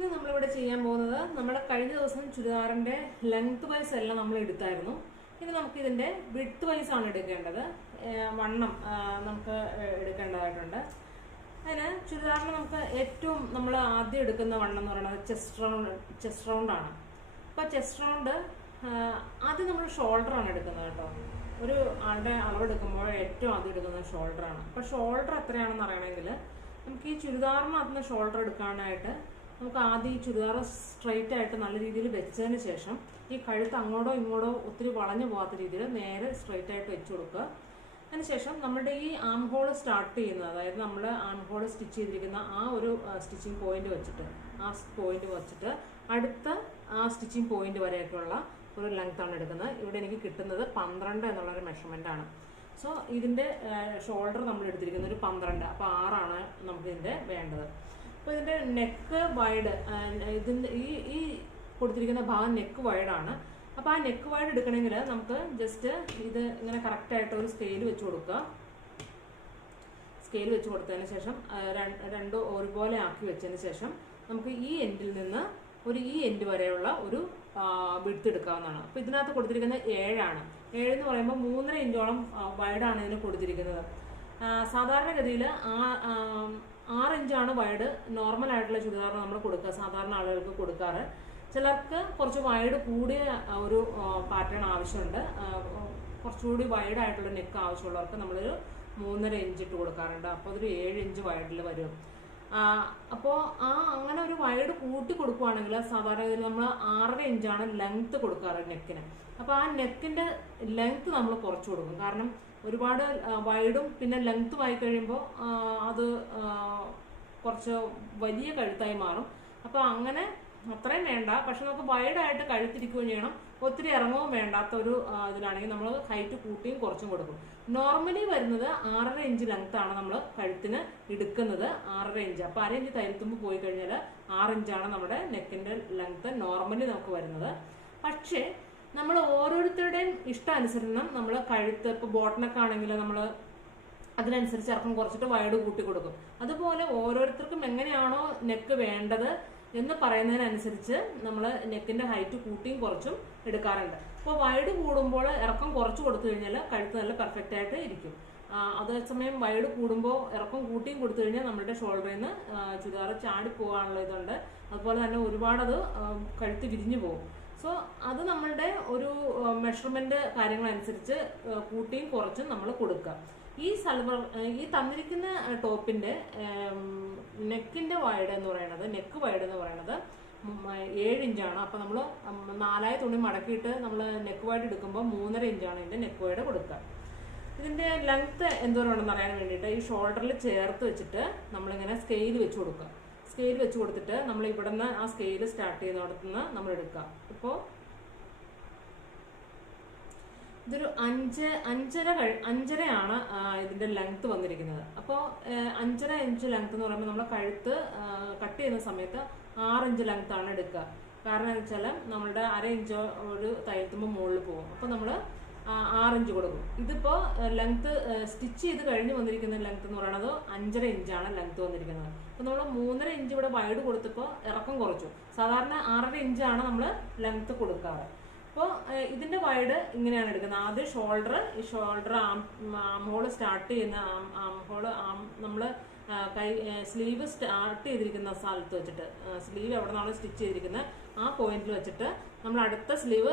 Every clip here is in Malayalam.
ഇന്ന് നമ്മളിവിടെ ചെയ്യാൻ പോകുന്നത് നമ്മുടെ കഴിഞ്ഞ ദിവസം ചുരിദാറിന്റെ ലെങ്ത് വൈസ് എല്ലാം നമ്മൾ എടുത്തായിരുന്നു. ഇത് നമുക്ക് ഇതിന്റെ വിഡ്ത്ത് വൈസ് ആണ് എടുക്കേണ്ടത്. വണ്ണം നമുക്ക് എടുക്കേണ്ടതായിട്ടുണ്ട്. അതിന് ചുരിദാറിന് നമുക്ക് ഏറ്റവും നമ്മൾ ആദ്യം എടുക്കുന്ന വണ്ണം എന്ന് പറയുന്നത് ചെസ്റ്റ് റൗണ്ട് ആണ്. അപ്പോൾ ചെസ്റ്റ് റൗണ്ട് ആദ്യം നമ്മൾ ഷോൾഡർ ആണ് എടുക്കുന്നത് കേട്ടോ. ഒരു ആളുടെ അളവെടുക്കുമ്പോൾ ഏറ്റവും ആദ്യം എടുക്കുന്നത് ഷോൾഡറാണ്. അപ്പോൾ ഷോൾഡർ എത്രയാണെന്ന് അറിയണമെങ്കിൽ നമുക്ക് ഈ ചുരിദാറിനകത്തുനിന്ന് ഷോൾഡർ എടുക്കാനായിട്ട് നമുക്ക് ആദ്യം ഈ ചുരിദാർ സ്ട്രെയിറ്റ് ആയിട്ട് നല്ല രീതിയിൽ വെച്ചതിന് ശേഷം ഈ കഴുത്ത് അങ്ങോട്ടോ ഇങ്ങോട്ടോ ഒത്തിരി വളഞ്ഞു പോകാത്ത രീതിയിൽ നേരെ സ്ട്രെയിറ്റ് ആയിട്ട് വെച്ച് കൊടുക്കുക. അതിനുശേഷം നമ്മുടെ ഈ ആം ഹോൾ സ്റ്റാർട്ട് ചെയ്യുന്നത്, അതായത് നമ്മൾ ആം ഹോൾ സ്റ്റിച്ച് ചെയ്തിരിക്കുന്ന ആ ഒരു സ്റ്റിച്ചിങ് പോയിന്റ് വെച്ചിട്ട് അടുത്ത ആ സ്റ്റിച്ചിങ് പോയിന്റ് വരെയൊക്കെയുള്ള ഒരു ലെങ്ത് ആണ് എടുക്കുന്നത്. ഇവിടെ എനിക്ക് കിട്ടുന്നത് 12 എന്നുള്ളൊരു മെഷർമെന്റ് ആണ്. സോ ഇതിന്റെ ഷോൾഡർ നമ്മൾ എടുത്തിരിക്കുന്നത് ഒരു 12, അപ്പോൾ 6 നമുക്ക് ഇതിന്റെ വേണ്ടത്. അപ്പോൾ ഇതിന്റെ നെക്ക് വൈഡ്, ഇതിന്റെ ഈ കൊടുത്തിരിക്കുന്ന ഭാഗം നെക്ക് വൈഡാണ്. അപ്പോൾ ആ നെക്ക് വൈഡ് എടുക്കണമെങ്കിൽ നമുക്ക് ജസ്റ്റ് ഇത് ഇങ്ങനെ കറക്റ്റായിട്ട് ഒരു സ്കെയിൽ വെച്ച് കൊടുക്കുക. സ്കെയിൽ വെച്ച് കൊടുത്തതിന് ശേഷം രണ്ടും ഒരുപോലെ ആക്കി വെച്ചതിന് ശേഷം നമുക്ക് ഈ എൻഡിൽ നിന്ന് ഈ എൻഡ് വരെയുള്ള ഒരു വിഡ്ത്ത് എടുക്കാവുന്നതാണ്. അപ്പോൾ ഇതിനകത്ത് കൊടുത്തിരിക്കുന്നത് 7 എന്ന് പറയുമ്പോൾ 3.5 ഇഞ്ചോളം വൈഡാണ് ഇതിന് കൊടുത്തിരിക്കുന്നത്. സാധാരണഗതിയിൽ 6 ഇഞ്ചാണ് വൈഡ് നോർമൽ ആയിട്ടുള്ള ചുരിദാറിന് നമ്മൾ കൊടുക്കുക, സാധാരണ ആളുകൾക്ക് കൊടുക്കാറ്. ചിലർക്ക് കുറച്ച് വൈഡ് കൂടിയ ഒരു പാറ്റേൺ ആവശ്യമുണ്ട്. കുറച്ചുകൂടി വൈഡ് ആയിട്ടുള്ള നെക്ക് ആവശ്യമുള്ളവർക്ക് നമ്മളൊരു 3.5 ഇഞ്ച് ഇട്ട് കൊടുക്കാറുണ്ട്. അപ്പോൾ അതൊരു 7 ഇഞ്ച് വൈഡിൽ വരും. അപ്പോൾ അങ്ങനെ ഒരു വൈഡ് കൂട്ടി കൊടുക്കുവാണെങ്കിൽ സാധാരണ നമ്മൾ 6.5 ഇഞ്ചാണ് ലെങ്ത് കൊടുക്കാറ് നെക്കിന്. അപ്പോൾ ആ നെക്കിന്റെ ലെങ്ത് നമ്മൾ കുറച്ച് കൊടുക്കും. കാരണം ഒരുപാട് വൈഡും പിന്നെ ലെങ്ത്തും ആയി കഴിയുമ്പോൾ അത് കുറച്ച് വലിയ കഴുത്തായി മാറും. അപ്പോൾ അങ്ങനെ അത്രയും വേണ്ട, പക്ഷെ നമുക്ക് വൈഡായിട്ട് കഴുത്തിരിക്കുകയും ചെയ്യണം. ഒത്തിരി ഇറങ്ങവും വേണ്ടാത്ത ഒരു ഇതിലാണെങ്കിൽ നമ്മൾ ഹൈറ്റ് കൂട്ടിയും കുറച്ചും കൊടുക്കും. നോർമലി വരുന്നത് 6.5 ഇഞ്ച് ലെങ്ത് ആണ് നമ്മൾ കഴുത്തിന് എടുക്കുന്നത്, 6.5 ഇഞ്ച്. അപ്പോൾ 1/2 ഇഞ്ച് തയ്യൽത്തുമ്പ് പോയി കഴിഞ്ഞാൽ 6 ഇഞ്ചാണ് നമ്മുടെ നെക്കിന്റെ ലെങ്ത് നോർമലി നമുക്ക് വരുന്നത്. പക്ഷേ നമ്മൾ ഓരോരുത്തരുടെയും ഇഷ്ടാനുസരണം നമ്മൾ കഴുത്ത്, ഇപ്പോൾ ബോട്ടനൊക്കെ ആണെങ്കിൽ നമ്മൾ അതിനനുസരിച്ച് ഇറക്കം കുറച്ചിട്ട് വൈഡ് കൂട്ടി കൊടുക്കും. അതുപോലെ ഓരോരുത്തർക്കും എങ്ങനെയാണോ നെക്ക് വേണ്ടത് എന്ന് പറയുന്നതിനനുസരിച്ച് നമ്മൾ നെക്കിന്റെ ഹൈറ്റ് കൂട്ടിയും കുറച്ചും എടുക്കാറുണ്ട്. അപ്പോൾ വൈഡ് കൂടുമ്പോൾ ഇറക്കം കുറച്ച് കൊടുത്തു കഴിഞ്ഞാൽ കഴുത്ത് നല്ല പെർഫെക്റ്റ് ആയിട്ട് ഇരിക്കും. അതേസമയം വൈഡ് കൂടുമ്പോൾ ഇറക്കം കൂട്ടിയും കൊടുത്തു കഴിഞ്ഞാൽ നമ്മുടെ ഷോൾഡറിൽ നിന്ന് ചുരിദാർ ചാടി പോകാനുള്ള ഇതുണ്ട്. അതുപോലെ തന്നെ ഒരുപാട് അത് കഴുത്ത് വിരിഞ്ഞു പോകും. സോ അത് നമ്മളുടെ ഒരു മെഷർമെന്റ് കാര്യങ്ങളനുസരിച്ച് കൂട്ടിയും കുറച്ചും നമ്മൾ കൊടുക്കുക. ഈ തന്നിരിക്കുന്ന ടോപ്പിന്റെ നെക്ക് വൈഡ് എന്ന് പറയുന്നത് 7 ഇഞ്ചാണ്. അപ്പൊ നമ്മൾ 4 തുണി മടക്കിയിട്ട് നമ്മൾ നെക്ക് വൈഡ് എടുക്കുമ്പോൾ 3.5 ഇഞ്ചാണ് ഇതിന്റെ നെക്ക് വൈഡ് കൊടുക്കുക. ഇതിന്റെ ലെങ്ത് എന്തോരമുണ്ടെന്ന് അറിയാൻ വേണ്ടിയിട്ട് ഈ ഷോൾഡറിൽ ചേർത്ത് വെച്ചിട്ട് നമ്മളിങ്ങനെ സ്കെയിൽ വെച്ച് കൊടുക്കുക. സ്കെയിൽ വെച്ച് കൊടുത്തിട്ട് നമ്മൾ ഇവിടെ നിന്ന് ആ സ്കെയിൽ സ്റ്റാർട്ട് ചെയ്യുന്നിടത്ത് നിന്ന് നമ്മൾ എടുക്കുക. ഇപ്പോൾ ഇതൊരു 5.5 ഇതിന്റെ ലെങ്ത് വന്നിരിക്കുന്നത്. അപ്പോൾ 5.5 ഇഞ്ച് ലെങ്ത് എന്ന് പറയുമ്പോൾ നമ്മൾ കഴുത്ത് കട്ട് ചെയ്യുന്ന സമയത്ത് 6 ഇഞ്ച് ലെങ്ത് ആണ് എടുക്കുക. കാരണം എന്ന് വെച്ചാൽ നമ്മളുടെ 1/2 ഇഞ്ച് ഒരു തയ്യൽത്തുമ്പോൾ മുകളിൽ പോകും. അപ്പോൾ നമ്മൾ 6 ഇഞ്ച് കൊടുക്കും. ഇതിപ്പോൾ ലെങ്ത് സ്റ്റിച്ച് ചെയ്ത് കഴിഞ്ഞ് വന്നിരിക്കുന്ന ലെങ്ത് എന്ന് പറയുന്നത് 5.5 ഇഞ്ചാണ് ലെങ്ത് വന്നിരിക്കുന്നത്. അപ്പോൾ നമ്മൾ 3.5 ഇഞ്ച് ഇവിടെ വൈഡ് കൊടുത്തപ്പോൾ ഇറക്കം കുറച്ചു. സാധാരണ 6.5 ഇഞ്ചാണ് നമ്മൾ ലെങ്ത് കൊടുക്കാറ്. അപ്പോൾ ഇതിന്റെ വൈഡ് ഇങ്ങനെയാണ് എടുക്കുന്നത്. ആദ്യം ഷോൾഡർ ആം ഹോൾ സ്റ്റാർട്ട് ചെയ്യുന്ന നമ്മൾ സ്ലീവ് സ്റ്റാർട്ട് ചെയ്തിരിക്കുന്ന സ്ഥലത്ത് വെച്ചിട്ട്, സ്ലീവ് എവിടെ നിന്നാണ് സ്റ്റിച്ച് ചെയ്തിരിക്കുന്നത് ആ പോയിന്റിൽ വെച്ചിട്ട് നമ്മൾ അടുത്ത സ്ലീവ്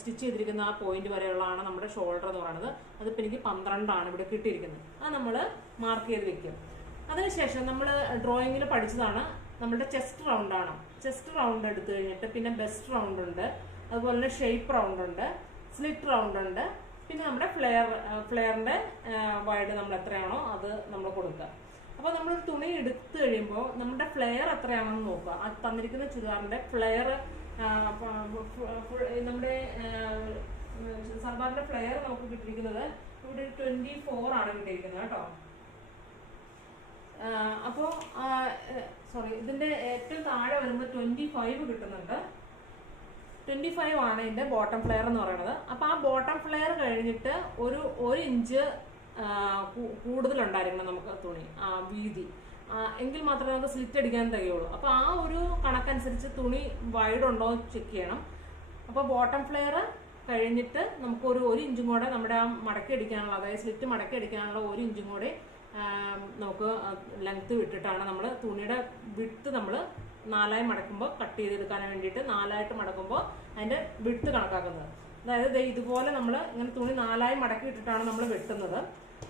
സ്റ്റിച്ച് ചെയ്തിരിക്കുന്ന ആ പോയിന്റ് വരെയുള്ളതാണ് നമ്മുടെ ഷോൾഡർ എന്ന് പറയുന്നത്. അതിപ്പോൾ എനിക്ക് 12 ഇവിടെ കിട്ടിയിരിക്കുന്നത്. അത് നമ്മൾ മാർക്ക് ചെയ്ത് വെക്കും. അതിനുശേഷം നമ്മൾ ഡ്രോയിങ്ങിൽ പഠിച്ചതാണ് നമ്മുടെ ചെസ്റ്റ് റൗണ്ടാണ്. ചെസ്റ്റ് റൗണ്ട് എടുത്തു കഴിഞ്ഞിട്ട് പിന്നെ ബെസ്റ്റ് റൗണ്ട് ഉണ്ട്, അതുപോലെ തന്നെ ഷേപ്പ് റൗണ്ട് ഉണ്ട്, സ്ലിറ്റ് റൗണ്ട് ഉണ്ട്, പിന്നെ നമ്മുടെ ഫ്ലെയറിന്റെ വൈഡ് നമ്മൾ എത്രയാണോ അത് നമ്മൾ കൊടുക്കുക. അപ്പോൾ നമ്മൾ തുണി എടുത്തു കഴിയുമ്പോൾ നമ്മുടെ ഫ്ലെയർ എത്രയാണെന്ന് നോക്കുക. ആ തന്നിരിക്കുന്ന ചുരിദാറിന്റെ ഫ്ലെയർ, നമ്മുടെ സർബാറിന്റെ ഫ്ലെയർ നമുക്ക് കിട്ടിയിരിക്കുന്നത് ഇവിടെ 24 കിട്ടിയിരിക്കുന്നത് കേട്ടോ. അപ്പോൾ ഇതിന്റെ ഏറ്റവും താഴെ വരുമ്പോൾ 25 കിട്ടുന്നുണ്ട്. 25 ഇതിന്റെ ബോട്ടം ഫ്ലെയർ എന്ന് പറയുന്നത്. അപ്പൊ ആ ബോട്ടം ഫ്ലെയർ കഴിഞ്ഞിട്ട് ഒരു ഇഞ്ച് കൂടുതലുണ്ടായിരിക്കണം നമുക്ക് തുണി വീതി. എങ്കിൽ മാത്രമേ നമുക്ക് സ്ലിറ്റ് അടിക്കാൻ തികയുള്ളൂ. അപ്പോൾ ആ ഒരു കണക്കനുസരിച്ച് തുണി വൈഡ് ഉണ്ടോ എന്ന് ചെക്ക് ചെയ്യണം. അപ്പോൾ ബോട്ടം ഫ്ലെയർ കഴിഞ്ഞിട്ട് നമുക്ക് ഒരു ഇഞ്ചും കൂടെ നമ്മുടെ ആ മടക്കി അടിക്കാനുള്ള, അതായത് സ്ലിറ്റ് മടക്കി അടിക്കാനുള്ള 1 ഇഞ്ചും കൂടെ നമുക്ക് ലെങ്ത്ത് വിട്ടിട്ടാണ് നമ്മൾ തുണിയുടെ വിട്ട് നമ്മൾ 4ആയി മടക്കുമ്പോൾ കട്ട് ചെയ്തെടുക്കാൻ വേണ്ടിയിട്ട് 4ആയിട്ട് മടക്കുമ്പോൾ അതിൻ്റെ വിട്ട് കണക്കാക്കുന്നത്. അതായത് ഇതുപോലെ നമ്മൾ ഇങ്ങനെ തുണി 4ആയി മടക്കി ഇട്ടിട്ടാണ് നമ്മൾ വെട്ടുന്നത്.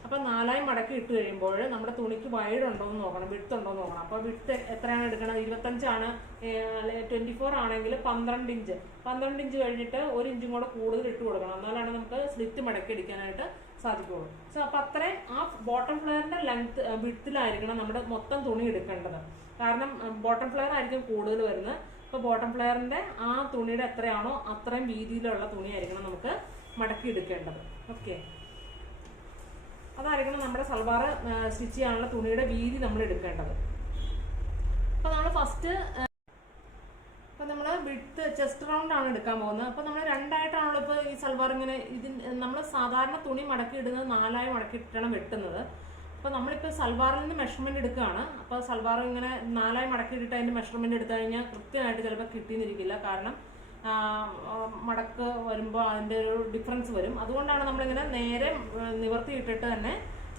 അപ്പം 4ആയി മടക്കി ഇട്ട് കഴിയുമ്പോൾ നമ്മുടെ തുണിക്ക് വൈഡ് ഉണ്ടോ എന്ന് നോക്കണം, വിട്ട് ഉണ്ടോ എന്ന് നോക്കണം. അപ്പോൾ വിട്ട് എത്രയാണ് എടുക്കുന്നത്? 25 24 ആണെങ്കിൽ 12 ഇഞ്ച്. 12 ഇഞ്ച് കഴിഞ്ഞിട്ട് 1 ഇഞ്ചും കൂടെ കൂടുതൽ ഇട്ട് കൊടുക്കണം. എന്നാലാണ് നമുക്ക് സ്ലിറ്റ് മടക്കി അടിക്കാനായിട്ട് സാധിക്കുള്ളൂ. സോ അപ്പം അത്രയും ആ ബോട്ടം ഫ്ലെയറിന്റെ ലെങ്ത് വിട്ടിലായിരിക്കണം നമ്മുടെ മൊത്തം തുണി എടുക്കേണ്ടത്. കാരണം ബോട്ടം ഫ്ലെയർ ആയിരിക്കും കൂടുതൽ വരുന്നത്. അപ്പോൾ ബോട്ടം ഫ്ലെയറിന്റെ ആ തുണിയുടെ എത്രയാണോ അത്രയും വീതിയിലുള്ള തുണിയായിരിക്കണം നമുക്ക് മടക്കി എടുക്കേണ്ടത്. ഓക്കെ, അതായിരിക്കണം നമ്മുടെ സൽവാർ സ്റ്റിച്ച് ചെയ്യാനുള്ള തുണിയുടെ വീതി നമ്മൾ എടുക്കേണ്ടത്. അപ്പോൾ നമ്മൾ ഫസ്റ്റ് നമ്മൾ വിഡ്ത്ത് ചെസ്റ്റ് റൗണ്ട് ആണ് എടുക്കാൻ പോകുന്നത്. അപ്പോൾ നമ്മൾ 2ആയിട്ടാണല്ലോ ഇപ്പോൾ ഈ സൽവാർ ഇങ്ങനെ നമ്മൾ സാധാരണ തുണി മടക്കി ഇടുന്നത് 4ആയി മടക്കി ഇട്ടാണ് വെട്ടുന്നത്. അപ്പോൾ നമ്മളിപ്പോൾ സൽവാറിൽ നിന്ന് മെഷർമെൻറ്റ് എടുക്കുകയാണ്. അപ്പോൾ സൽവാർ ഇങ്ങനെ 4ആയി മടക്കി ഇട്ടിട്ട് അതിൻ്റെ മെഷർമെൻറ്റ് എടുത്തു കഴിഞ്ഞാൽ കൃത്യമായിട്ട് ചിലപ്പോൾ കിട്ടിയെന്നിരിക്കില്ല. കാരണം മടക്ക് വരുമ്പോൾ അതിൻ്റെ ഒരു ഡിഫറൻസ് വരും. അതുകൊണ്ടാണ് നമ്മളിങ്ങനെ നേരെ നിവർത്തി ഇട്ടിട്ട് തന്നെ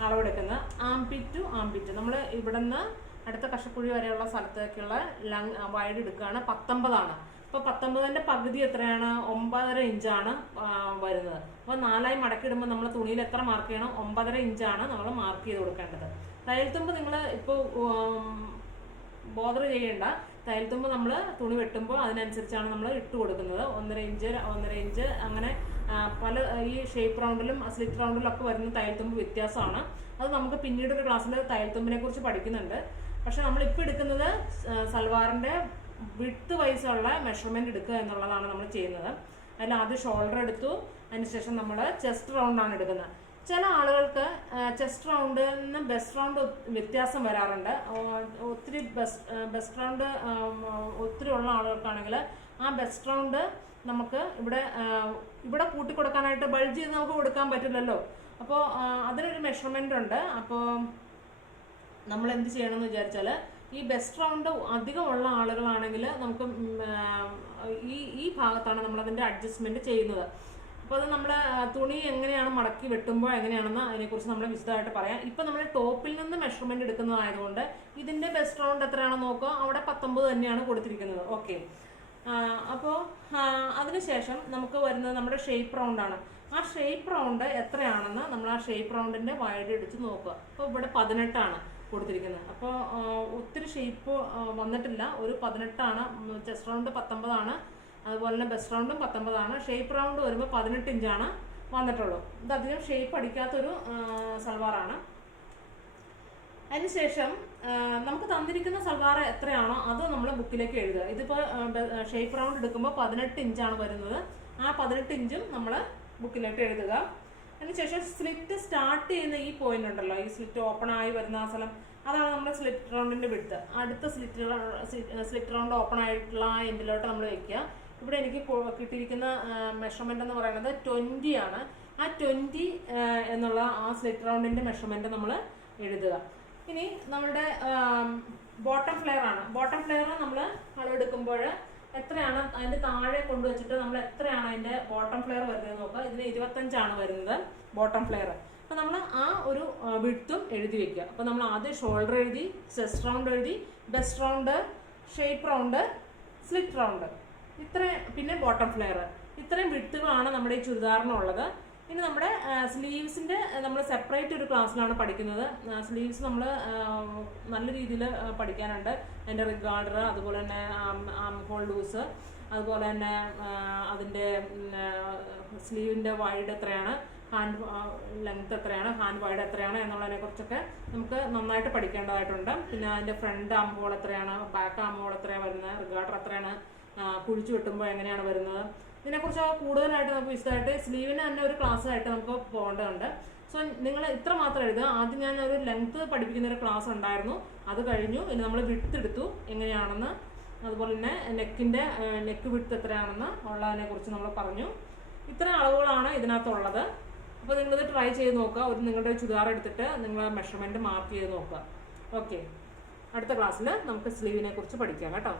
അളവെടുക്കുന്നത്. ആംപിറ്റ് ടു ആംപിറ്റ് നമ്മൾ ഇവിടെ നിന്ന് അടുത്ത കഷക്കുഴി വരെയുള്ള സ്ഥലത്തേക്കുള്ള വൈഡ് എടുക്കുകയാണ്. 19 ആണ്. അപ്പോൾ 19ന്റെ പകുതി എത്രയാണ്? 9.5 ഇഞ്ചാണ് വരുന്നത്. അപ്പോൾ 4ആയി മടക്കിയിടുമ്പോൾ നമ്മൾ തുണിയിൽ എത്ര മാർക്ക് ചെയ്യണം? 9.5 ഇഞ്ചാണ് നമ്മൾ മാർക്ക് ചെയ്ത് കൊടുക്കേണ്ടത്. തയ്യൽത്തുമ്പ് നിങ്ങൾ ഇപ്പോൾ ബോദർ ചെയ്യേണ്ട. തയ്യൽത്തുമ്പ് നമ്മൾ തുണി വെട്ടുമ്പോൾ അതിനനുസരിച്ചാണ് നമ്മൾ ഇട്ട് കൊടുക്കുന്നത്. 1.5 ഇഞ്ച് അങ്ങനെ പല ഈ ഷേപ്പ് റൗണ്ടിലും സ്ലിറ്റ് റൗണ്ടിലും ഒക്കെ വരുന്ന തയ്യൽത്തുമ്പ് വ്യത്യാസമാണ്. അത് നമുക്ക് പിന്നീട് ഒരു ക്ലാസ്സിൽ തയ്യൽത്തുമ്പിനെ കുറിച്ച് പഠിക്കുന്നുണ്ട്. പക്ഷെ നമ്മളിപ്പോൾ എടുക്കുന്നത് സൽവാറിൻ്റെ വിഡ്ത്ത് വൈസുള്ള മെഷർമെൻറ്റ് എടുക്കുക എന്നുള്ളതാണ് നമ്മൾ ചെയ്യുന്നത്. അതിൽ ആദ്യം ഷോൾഡർ എടുത്തു, അതിനുശേഷം നമ്മൾ ചെസ്റ്റ് റൗണ്ടാണ് എടുക്കുന്നത്. ചില ആളുകൾക്ക് ചെസ്റ്റ് റൗണ്ടിൽ നിന്ന് ബെസ്റ്റ് റൗണ്ട് വ്യത്യാസം വരാറുണ്ട്. ഒത്തിരി ബെസ്റ്റ് റൗണ്ട് ഒത്തിരി ഉള്ള ആളുകൾക്കാണെങ്കിൽ ആ ബെസ്റ്റ് റൗണ്ട് നമുക്ക് ഇവിടെ കൂട്ടിക്കൊടുക്കാനായിട്ട് ബൾജ് ചെയ്ത് നമുക്ക് കൊടുക്കാൻ പറ്റില്ലല്ലോ. അപ്പോൾ അതിനൊരു മെഷർമെൻ്റ് ഉണ്ട്. അപ്പോൾ നമ്മൾ എന്ത് ചെയ്യണമെന്ന് വിചാരിച്ചാൽ ഈ ബെസ്റ്റ് റൗണ്ട് അധികമുള്ള ആളുകളാണെങ്കിൽ നമുക്ക് ഈ ഭാഗത്താണ് നമ്മളതിൻ്റെ അഡ്ജസ്റ്റ്മെൻറ്റ് ചെയ്യുന്നത്. അപ്പോൾ അത് നമ്മൾ തുണി എങ്ങനെയാണ് മടക്കി വെട്ടുമ്പോൾ എങ്ങനെയാണെന്ന് അതിനെക്കുറിച്ച് നമ്മൾ വിശദമായിട്ട് പറയാം. ഇപ്പം നമ്മൾ ടോപ്പിൽ നിന്ന് മെഷർമെൻറ്റ് എടുക്കുന്നതായതുകൊണ്ട് ഇതിൻ്റെ ബെസ്റ്റ് റൗണ്ട് എത്രയാണെന്ന് നോക്കുക. അവിടെ 19 തന്നെയാണ് കൊടുത്തിരിക്കുന്നത്. ഓക്കെ, അപ്പോൾ അതിനുശേഷം നമുക്ക് വരുന്നത് നമ്മുടെ ഷേപ്പ് റൗണ്ടാണ്. ആ ഷേപ്പ് റൗണ്ട് എത്രയാണെന്ന് നമ്മൾ ആ ഷേപ്പ് റൗണ്ടിൻ്റെ വൈഡ് എടുത്ത് നോക്കുക. അപ്പോൾ ഇവിടെ 18 ആണ് കൊടുത്തിരിക്കുന്നത്. അപ്പോൾ ഒത്തിരി ഷേപ്പ് വന്നിട്ടില്ല. ഒരു 18 ആണ്. ചെസ്റ്റ് റൗണ്ട് 19 ആണ്. അതുപോലെ തന്നെ ബെസ്റ്റ് റൗണ്ടും 19 ആണ്. ഷേപ്പ് റൗണ്ട് വരുമ്പോൾ 18 ഇഞ്ചാണ് വന്നിട്ടുള്ളൂ. ഇത് അധികം ഷേപ്പ് അടിക്കാത്തൊരു സൽവാറാണ്. അതിനുശേഷം നമുക്ക് തന്നിരിക്കുന്ന സൽവാർ എത്രയാണോ അത് നമ്മൾ ബുക്കിലേക്ക് എഴുതുക. ഇതിപ്പോൾ ഷേപ്പ് റൗണ്ട് എടുക്കുമ്പോൾ 18 ഇഞ്ചാണ് വരുന്നത്. ആ 18 ഇഞ്ചും നമ്മൾ ബുക്കിലേക്ക് എഴുതുക. അതിനുശേഷം സ്ലിറ്റ് സ്റ്റാർട്ട് ചെയ്യുന്ന ഈ പോയിന്റ് ഉണ്ടല്ലോ, ഈ സ്ലിറ്റ് ഓപ്പൺ ആയി വരുന്ന ആ സ്ഥലം, അതാണ് നമ്മുടെ സ്ലിറ്റ് റൗണ്ടിൻ്റെ വിഡ്ത്ത്. അടുത്ത സ്ലിറ്റ് റൗണ്ട് ഓപ്പൺ ആയിട്ടുള്ള ആ എൻഡിലോട്ട് നമ്മൾ വയ്ക്കുക. ഇവിടെ എനിക്ക് കിട്ടിയിരിക്കുന്ന മെഷർമെൻ്റ് എന്ന് പറയുന്നത് 20 ആണ്. ആ 20 എന്നുള്ള ആ സ്ലിറ്റ് റൗണ്ടിൻ്റെ മെഷർമെൻറ്റ് നമ്മൾ എഴുതുക. ഇനി നമ്മുടെ ബോട്ടം ഫ്ലെയർ ആണ്. ബോട്ടം ഫ്ലെയർ നമ്മൾ അളവെടുക്കുമ്പോൾ എത്രയാണ് അതിൻ്റെ താഴെ കൊണ്ടുവച്ചിട്ട് നമ്മൾ എത്രയാണ് അതിൻ്റെ ബോട്ടം ഫ്ലെയർ വരുന്നത് നോക്കുക. ഇതിന് 25 ആണ് വരുന്നത് ബോട്ടം ഫ്ലെയർ. അപ്പോൾ നമ്മൾ ആ ഒരു വിഡ്ത്തും എഴുതി വെക്കുക. അപ്പോൾ നമ്മൾ ആദ്യം ഷോൾഡർ എഴുതി, ചെസ്റ്റ് റൗണ്ട് എഴുതി, best round, shape round, slit round, പിന്നെ ബോട്ടം ഫ്ലെയർ. ഇത്രയും വിഡ്ത്തുകളാണ് നമ്മുടെ ഈ ചുരിദാറിനുള്ളത്. ഇനി നമ്മുടെ സ്ലീവ്സിൻ്റെ നമ്മൾ സെപ്പറേറ്റ് ഒരു ക്ലാസ്സിലാണ് പഠിക്കുന്നത്. സ്ലീവ്സ് നമ്മൾ നല്ല രീതിയിൽ പഠിക്കാനുണ്ട്. അതിൻ്റെ റിഗാർഡർ, അതുപോലെ തന്നെ ആം ഹോൾ ലൂസ്, അതുപോലെ തന്നെ അതിൻ്റെ സ്ലീവിൻ്റെ വൈഡ് എത്രയാണ്, ഹാൻഡ് ലെങ്ത് എത്രയാണ്, ഹാൻഡ് വൈഡ് എത്രയാണ് എന്നുള്ളതിനെക്കുറിച്ചൊക്കെ നമുക്ക് നന്നായിട്ട് പഠിക്കേണ്ടതായിട്ടുണ്ട്. പിന്നെ അതിൻ്റെ ഫ്രണ്ട് ആം ഹോൾ എത്രയാണ്, ബാക്ക് ആം ഹോൾ എത്രയാണ് വരുന്നത്, റിഗാർഡർ എത്രയാണ്, കുഴിച്ചു വെട്ടുമ്പോൾ എങ്ങനെയാണ് വരുന്നത്, ഇതിനെക്കുറിച്ച് കൂടുതലായിട്ട് നമുക്ക് വിശദമായിട്ട് സ്ലീവിന് തന്നെ ഒരു ക്ലാസ് ആയിട്ട് നമുക്ക് പോകേണ്ടതുണ്ട്. സോ നിങ്ങൾ ഇത്ര മാത്രം എഴുതുക. ആദ്യം ഞാൻ ഒരു ലെങ്ത്ത് പഠിപ്പിക്കുന്ന ഒരു ക്ലാസ് ഉണ്ടായിരുന്നു, അത് കഴിഞ്ഞു. ഇനി നമ്മൾ വിഡ്ത്ത് എടുത്തു എങ്ങനെയാണെന്ന്, അതുപോലെ തന്നെ നെക്ക് വിഡ്ത്ത് എത്രയാണെന്ന് ഉള്ളതിനെക്കുറിച്ച് നമ്മൾ പറഞ്ഞു. ഇത്ര അളവുകളാണ് ഇതിനകത്തുള്ളത്. അപ്പോൾ നിങ്ങളിത് ട്രൈ ചെയ്ത് നോക്കുക. നിങ്ങളുടെ ചുരിദാർ എടുത്തിട്ട് നിങ്ങൾ മെഷർമെൻറ്റ് മാർക്ക് ചെയ്ത് നോക്കുക. ഓക്കെ. അടുത്ത ക്ലാസ്സിൽ നമുക്ക് സ്ലീവിനെ കുറിച്ച് പഠിക്കാം കേട്ടോ.